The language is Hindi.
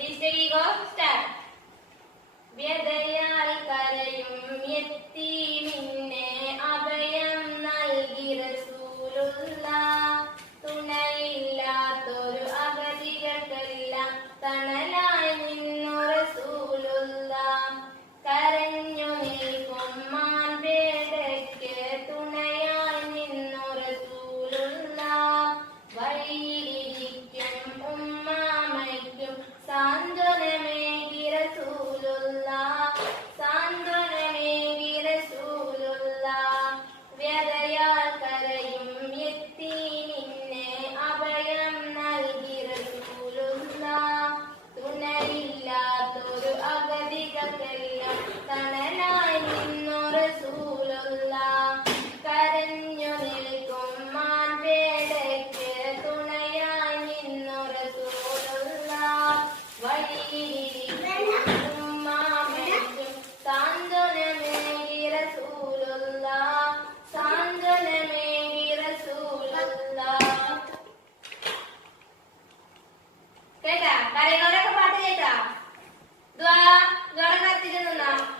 ऋषि गोष्ठ व्यदयाल करयुम यत्ति കാര്യങ്ങളുടെ ഒക്കെ പാട്ട് കേട്ടാ ദ്വാ ദ്വാരം